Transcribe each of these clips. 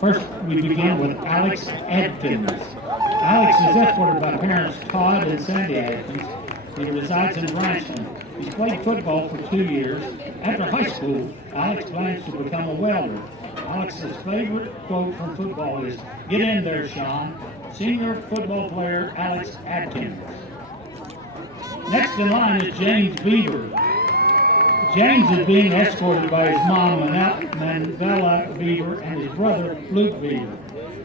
First, we begin with Alex Adkins. Alex is escorted by parents Todd and Sandy Adkins. He resides in Branchland. He's played football for 2 years. After high school, Alex plans to become a welder. Alex's favorite quote from football is, "Get in there, Sean." Senior football player Alex Adkins. Next in line is James Beaver. James is being escorted by his mom, Manuela Beaver, and his brother, Luke Beaver.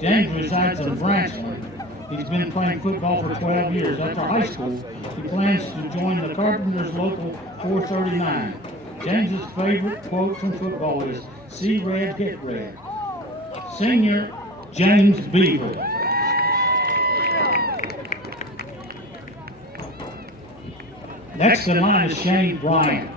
James resides in Branchland. He's been playing football for 12 years. After high school, he plans to join the Carpenters Local 439. James's favorite quote from football is, "See red, get red." Senior James Beaver. Next in line is Shane Bryant.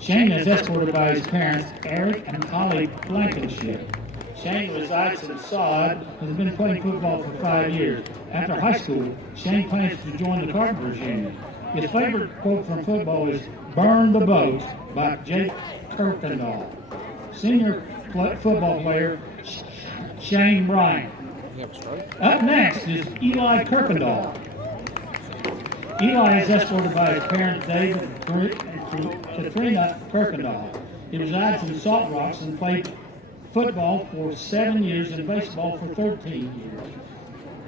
Shane is escorted by his parents, Eric and Holly Blankenship. Shane resides in Sod and has been playing football for 5 years. After high school, Shane plans to join the Carpenters Union. His favorite quote from football is, "Burn the boat" by Jake Kirkendall. Senior football player Shane Bryant. Up next is Eli Kirkendall. Eli is escorted by his parents, David and Katrina Kirkendall. He resides in Salt Rocks and played football for 7 years and baseball for 13 years.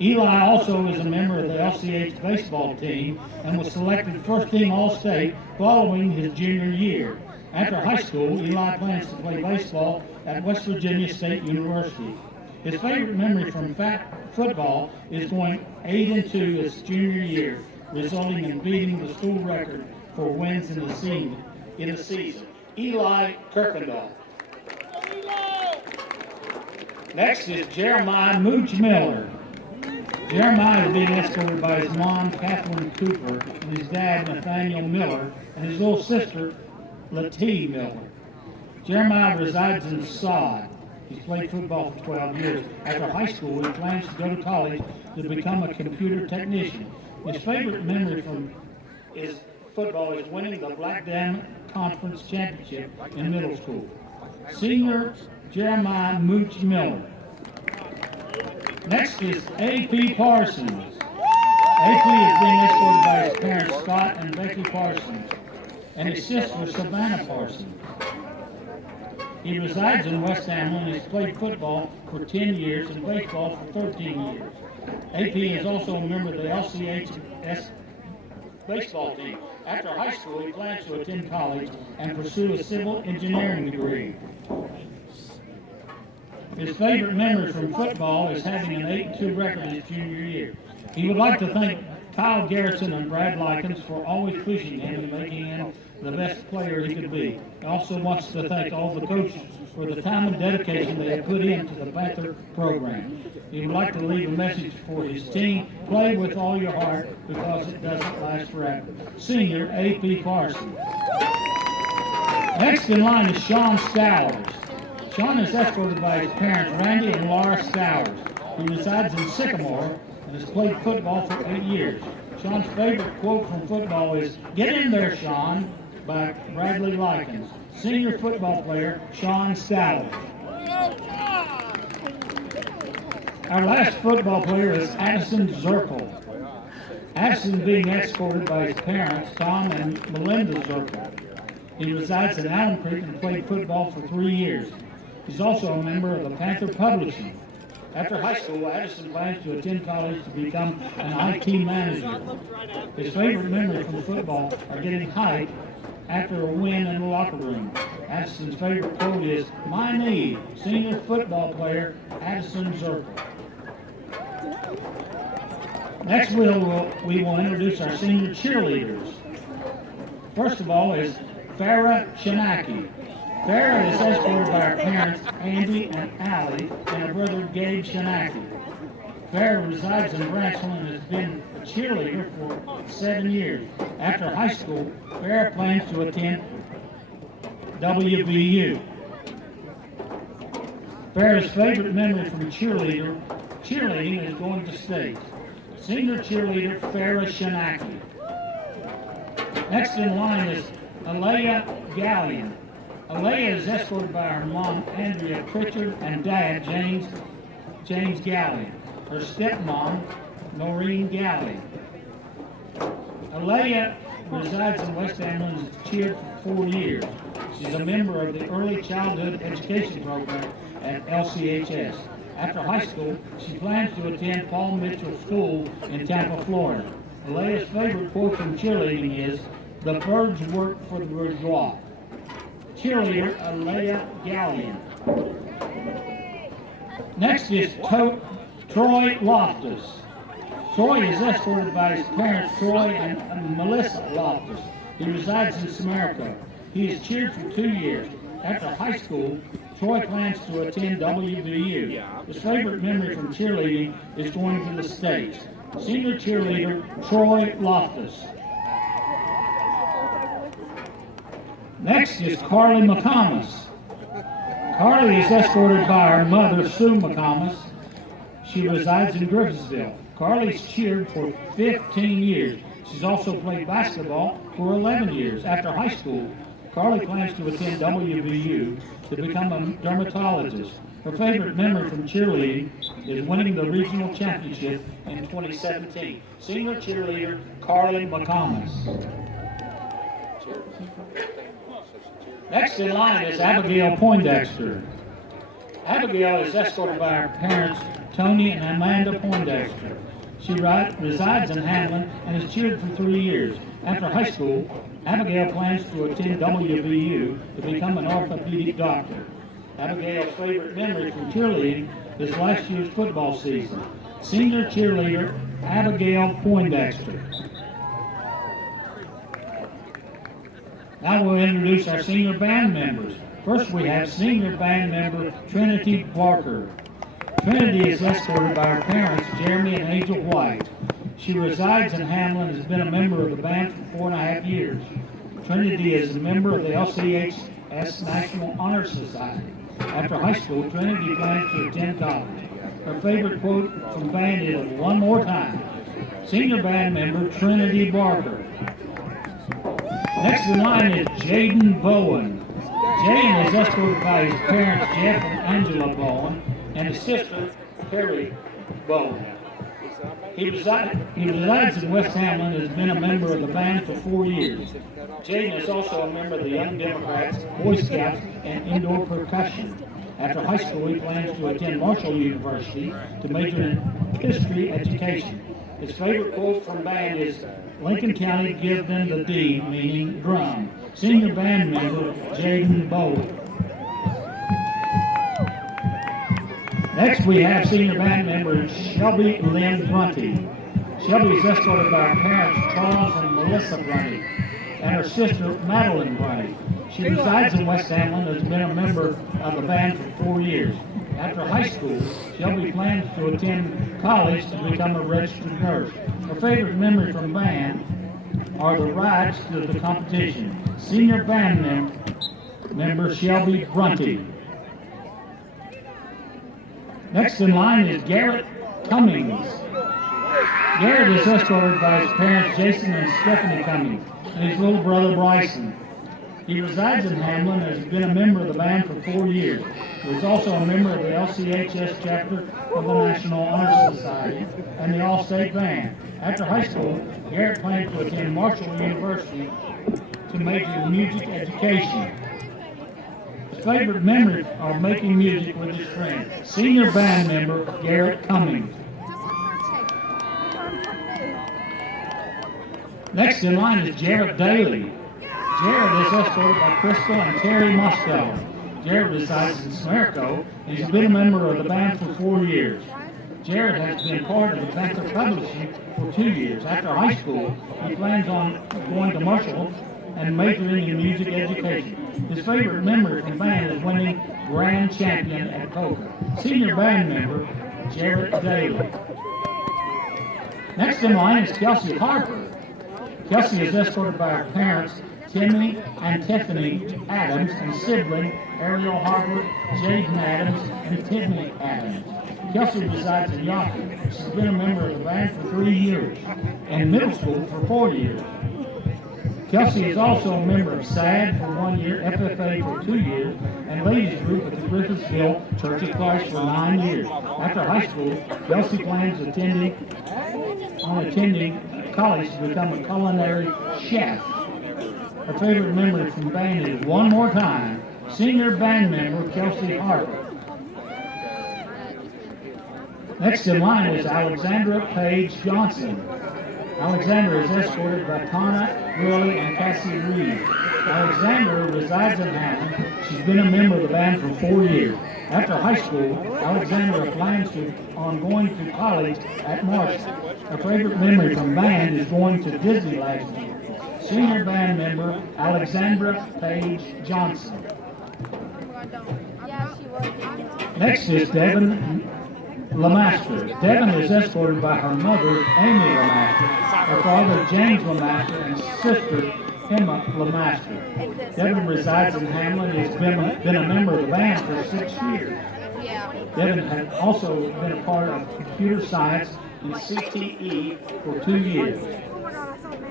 Eli also is a member of the LCH baseball team and was selected first team All-State following his junior year. After high school, Eli plans to play baseball at West Virginia State University. His favorite memory from football is going 8-2 his junior year, resulting in beating the school record for wins in the season. Eli Kirkendall. Next is Jeremiah Mooch Miller. Jeremiah is being escorted by his mom, Kathleen Cooper, and his dad, Nathaniel Miller, and his little sister, Latie Miller. Jeremiah resides in Sod. He's played football for 12 years. After high school, he plans to go to college to become a computer technician. His favorite memory from his football is winning the Black Diamond Conference Championship in middle school. Senior Jeremiah Mooch Miller. Next is A.P. Parsons. A.P. is being escorted by his parents, Scott and Becky Parsons, and his sister, Savannah Parsons. He resides in West Hamlin and has played football for 10 years and baseball for 13 years. A.P. is also a member of the LCHS baseball team. After high school, he plans to attend college and pursue a civil engineering degree. His favorite memory from football is having an 8-2 record his junior year. He would like to thank Kyle Garrison and Brad Likens for always pushing him and making him the best player he could be. He also wants to thank all the coaches for the time and dedication they have put into the Panther program. He would like to leave a message for his team: play with all your heart because it doesn't last forever. Senior A.P. Parsons. Next in line is Sean Stowers. Sean is escorted by his parents, Randy and Laura Stowers. He resides in Sycamore and has played football for 8 years. Sean's favorite quote from football is, "Get in there, Sean," by Bradley Likens. Senior football player, Sean Stowers. Our last football player is Addison Zirkle. Addison being escorted by his parents, Tom and Melinda Zirkle. He resides in Allen Creek and played football for 3 years. He's also a member of the Panther Publishing. After high school, Addison plans to attend college to become an IT manager. His favorite memory from football are getting hyped after a win in the locker room. Addison's favorite quote is, "My knee." Senior football player Addison Zirkle. Next, we will introduce our senior cheerleaders. First of all is Farah Shanaki. Farah is escorted by her parents, Andy and Allie, and her brother, Gabe Shanaki. Farah resides in Branchland and has been a cheerleader for 7 years. After high school, Farah plans to attend WVU. Farah's favorite memory from cheerleading is going to state. Senior cheerleader Farah Shanaki. Next in line is Alea Gallion. Alea is escorted by her mom, Andrea Pritchard, and dad, James Galley. Her stepmom, Noreen Galley. Alea resides in West Amlin and has cheered for 4 years. She's a member of the Early Childhood Education Program at LCHS. After high school, she plans to attend Paul Mitchell School in Tampa, Florida. Alea's favorite quote from cheerleading is, "The birds work for the bourgeois." Cheerleader Alea Gallion. Next is Troy Loftus. Troy is escorted by his parents, Troy and Melissa Loftus. He resides in Samarica. He has cheered for 2 years. After high school, Troy plans to attend WVU. His favorite memory from cheerleading is going to the States. Senior cheerleader Troy Loftus. Next is Carly McComas. Carly is escorted by her mother, Sue McComas. She resides in Griffithsville. Carly's cheered for 15 years. She's also played basketball for 11 years. After high school, Carly plans to attend WVU to become a dermatologist. Her favorite memory from cheerleading is winning the regional championship in 2017. Senior cheerleader Carly McComas. Next in line is Abigail Poindexter. Abigail is escorted by her parents, Tony and Amanda Poindexter. She resides in Hamlin and has cheered for 3 years. After high school, Abigail plans to attend WVU to become an orthopedic doctor. Abigail's favorite memory from cheerleading is last year's football season. Senior cheerleader Abigail Poindexter. Now we'll introduce our senior band members. First we have senior band member Trinity Barker. Trinity is escorted by her parents, Jeremy and Angel White. She resides in Hamlin and has been a member of the band for 4.5 years. Trinity is a member of the LCHS National Honor Society. After high school, Trinity plans to attend college. Her favorite quote from the band is, "One more time." Senior band member Trinity Barker. Next in line is Jaden Bowen. Jaden is escorted by his parents, Jeff and Angela Bowen, and his sister, Carrie Bowen. He resides in West Hamlin and has been a member of the band for 4 years. Jaden is also a member of the Young Democrats, Boy Scouts, and indoor percussion. After high school, he plans to attend Marshall University to major in history education. His favorite quote from band is, "Lincoln County, give them the D," meaning drum. Senior band member Jaden Bowen. Next we have senior band member Shelby Lynn Brunty. Shelby is escorted by her parents Charles and Melissa Brunty and her sister Madeline Brunty. She resides in West Hamlin and has been a member of the band for 4 years. After high school, Shelby plans to attend college to become a registered nurse. Her favorite memory from band are the rides to the competition. Senior band member Shelby Brunty. Next in line is Garrett Cummings. Garrett is escorted by his parents Jason and Stephanie Cummings and his little brother Bryson. He resides in Hamlin and has been a member of the band for 4 years. He is also a member of the LCHS chapter of the National Honor Society and the All-State Band. After high school, Garrett plans to attend Marshall University to major in music education. His favorite memories are making music with his friends. Senior band member Garrett Cummings. Next in line is Jared Daly. Jared is escorted by Crystal and Terry Moscow. Jared resides in Smerico and he's been a member of the band for 4 years. Jared has been part of Adventure Publishing for 2 years. After high school, he plans on going to Marshall and majoring in music education. His favorite memory from the band is winning grand champion at poker. Senior band member Jared Daly. Next in line is Kelsey Harper. Kelsey is escorted by her parents, Timmy and Tiffany Adams, and sibling Ariel Harper, Jaden Adams, and Tiffany Adams. Kelsey resides in Yawkey. She's been a member of the band for 3 years, and middle school for 4 years. Kelsey is also a member of SAD for 1 year, FFA for 2 years, and ladies group at the Griffith Hill Church of Christ for 9 years. After high school, Kelsey plans attending college to become a culinary chef. Her favorite memory from band is one more time, senior band member Kelsey Harper. Next in line is Alexandra Paige Johnson. Alexandra is escorted by Tana Willie and Cassie Reed. Alexandra resides in Hammond. She's been a member of the band for 4 years. After high school, Alexandra plans on going to college at Marshall. Her favorite memory from band is going to Disney last year. Senior band member Alexandra Paige Johnson. Next is Devin Lamaster. Devin is escorted by her mother, Amy Lamaster, her father, James Lamaster, and sister, Emma Lamaster. Devin resides in Hamlin and has been a member of the band for 6 years. Devin has also been a part of computer science and CTE for 2 years.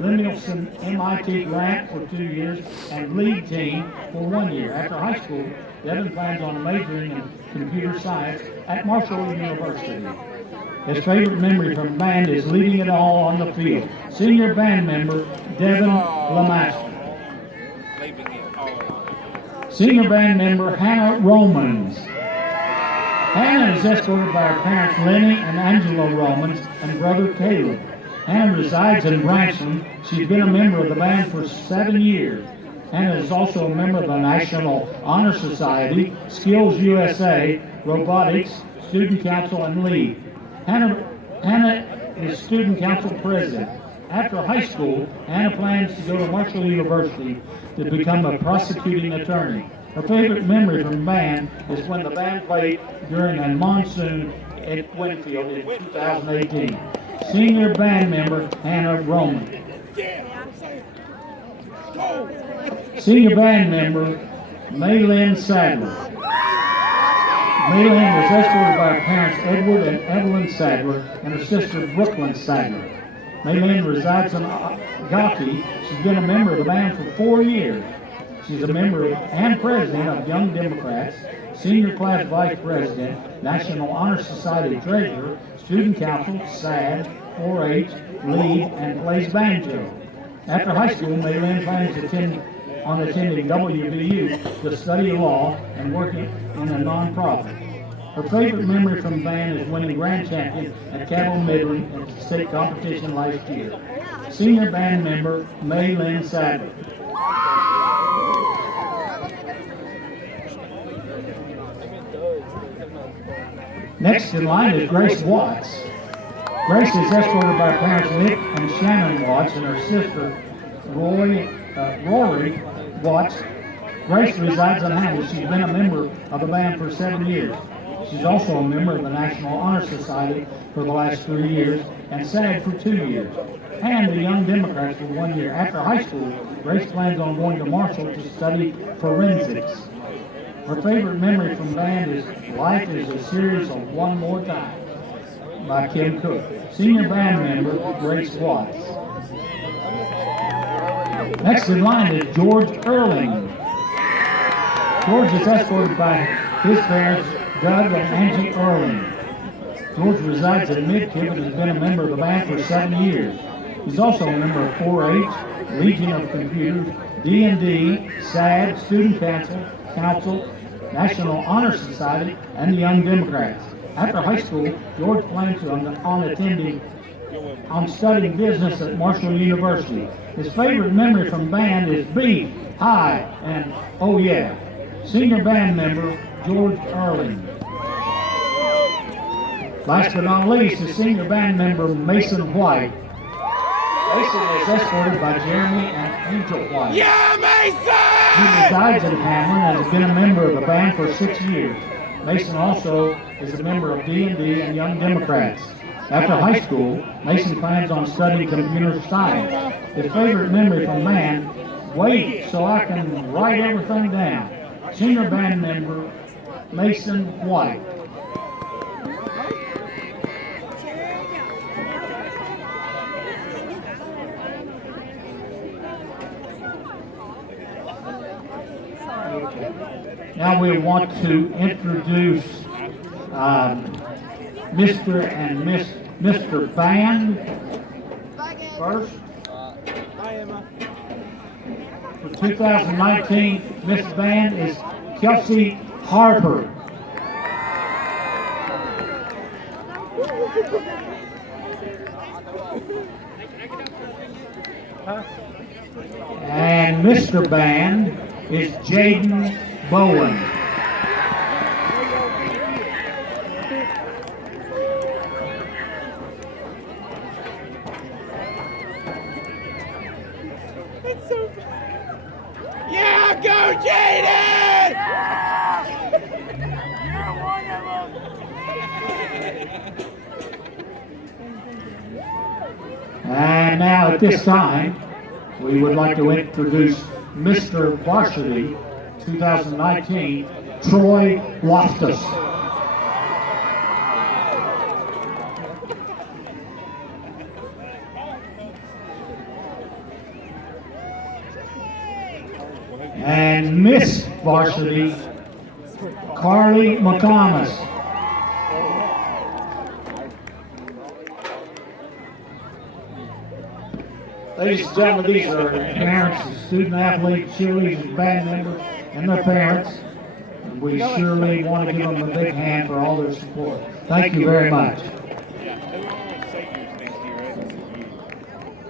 Lemelson MIT grant for 2 years and lead team for 1 year. After high school, Devin plans on majoring in computer science at Marshall University. His favorite memory from band is leading it all on the field. Senior band member Devin Lamaster. Senior band member Hannah Romans. Hannah is escorted by her parents Lenny and Angela Romans and brother Caleb. Hannah resides in Branson. She's been a member of the band for 7 years. Hannah is also a member of the National Honor Society, Skills USA, Robotics, Student Council, and Lead. Hannah is Student Council President. After high school, Hannah plans to go to Marshall University to become a prosecuting attorney. Her favorite memory from band is when the band played during a monsoon at Winfield in 2018. Senior band member Hannah Roman. Senior band member Maylin Sadler. Maylin was escorted by her parents Edward and Evelyn Sadler and her sister Brooklyn Sadler. Maylin resides in Gothy. She's been a member of the band for 4 years. She's a member and president of Young Democrats, senior class vice president, National Honor Society treasurer, student council, SAD, 4-H, lead, and plays banjo. After high school, Maylin plans on attending WVU to study law and working in a nonprofit. Her favorite memory from the band is winning grand champion at Cabell Midland at the state competition last year. Senior band member Maylin Sadler. Next in line is Grace Watts. Grace is escorted by her parents Nick and Shannon Watts and her sister Rory Watts. Grace resides in Hamlin. She's been a member of the band for 7 years. She's also a member of the National Honor Society for the last 3 years and SAG for 2 years, and the Young Democrats for 1 year. After high school, Grace plans on going to Marshall to study forensics. Her favorite memory from band is Life is a Series of One More Time by Kim Cook. Senior band member Grace Watts. Next in line is George Erling. George is escorted by his parents Doug and Angie Erling. George resides in Midkiff and has been a member of the band for 7 years. He's also a member of 4-H, Legion of Computers, D&D, SAD, Student Council, National Honor Society, and the Young Democrats. After high school, George plans on studying business at Marshall University. His favorite memory from band is Beef, Hi, and Oh Yeah. Senior band member George Erling. Last but not least, the senior band member Mason White. Mason is escorted by Jeremy and Angel White. Yeah, Mason! He resides in Hamlin and has been a member of the band for 6 years. Mason also is a member of D&D and Young Democrats. After high school, Mason plans on studying computer science. His favorite memory from band, wait so I can write everything down. Senior band member Mason White. Now we want to introduce Mr. and Mr. Band first. For 2019, Miss Band is Kelsey Harper. And Mr. Band is Jaden Bowen. Yeah, go Jaden! You're one of them. And now at this time, we would like to introduce Mr. Varsity 2019, Troy Loftus. And Miss Varsity, Carly McComas. Ladies and gentlemen, these are parents of student athletes, cheerleaders, and band members, and their parents. And we surely want to give them a big hand for all their support. Thank you very much.